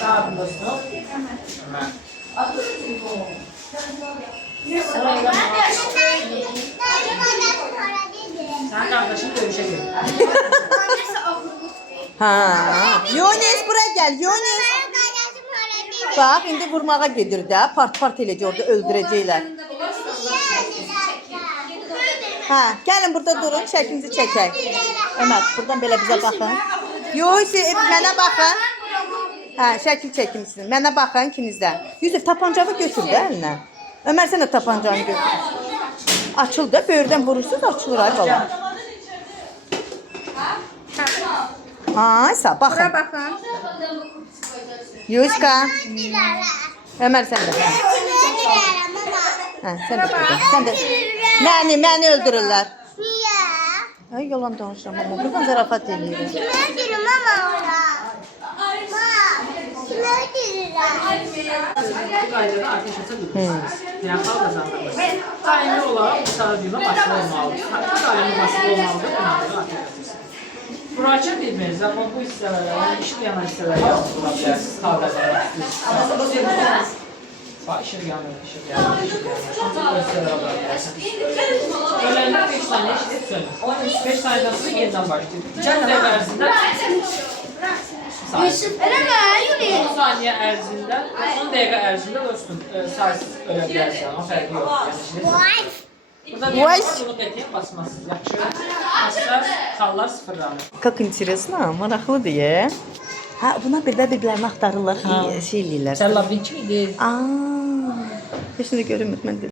Sağ olun dostum. Sen kardeşin dövüşe gel. Ha. Yones buraya gel. Yones. Bak indi vurmağa gedir də. Part eləcək orada öldürəcəklər. Ha, gəlin burada durun, şəklinizi çəkək. Ömər, buradan belə bizə baxın. Yox, mənə baxın. Ha, şəkil çəkim sizin. Mənə baxın ikiniz də. Yusuf tapancağı götür də əlinə. Ömər sən də tapancanı götür. Açıl da, böyürdən vurursunuz, açılır ay bala. Ay, sağ baxın. Bura baxın. Yuska. Ömər sən də. Hə, sən də. Sən də. Məni öldürürlər. Niyə? Ay, yalan danışıram amma. Buradan zarafat eləyirəm. Kimə öldürürüm ama ora? Kimə öldürürəm? Bu qaydada ateş ata bilirsiniz. Yəni xalq kazanırlar. Daimi olaraq bu stadyuma başlı olmalıdır. Bu daimi başlı olmalıdır. Önəmli ateş atırsınız. Müraciət etməyiniz, amma bu hissələrə, yəni işıq yanan hissələrə yaptıra bilərsiniz. Xalq kazanmaq istəyirsiniz. Bax, işıq yanır, işıq yanır, işıq yanır. Ancaq bu hissələrə olaraq bilərsiniz. Öləndə 5 saniyə işləyib sönür. 5 saniyədən sonra yenidən başlayır. 2 dəqiqə ərzində Eləmə, Yuri. 10 saniyə ərzində, 10 dəqiqə ərzində dostum, saysız ölə bilərsən. O fərqi yoxdur. Vay. Burada bunu qətiyyən basmazsınız. Yaxşı, basar, xallar sıfırlanır. Как интересно, maraqlıdır ya. Ha, buna bir-birlərini axtarırlar, şey eləyirlər. Sən labirint kimi deyil. Aa, heç nə görünmür mən də.